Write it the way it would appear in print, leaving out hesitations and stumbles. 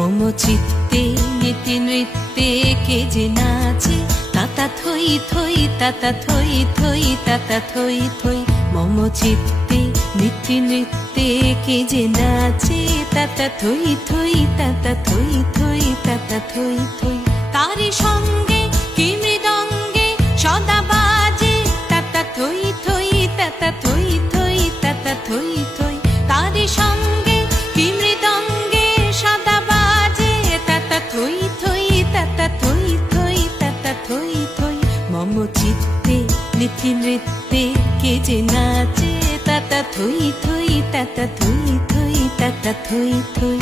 মম চিত্তে নীতি নৃত্যে কে যে নাচে তাতা থই থই তাতা থই থই তাতা থই থই মম চিত্তে নীতি নৃত্যে কে যে নাচে তাতা থই থই তাতা থই থই তাতা থই থই তারি সঙ্গে কি মৃদঙ্গে সদা বাজে তাতা থই থই তাতা থই থই তাতা থই থই তারি সঙ্গে কি মৃদঙ্গে সদা বাজে তাতা থই থই তাতা থই থই তাতা থই থই মম চিত্তে নীতি নৃত্যে কে যে নাচে তাতা থই থই তাতা থই থই তাতা থই থই।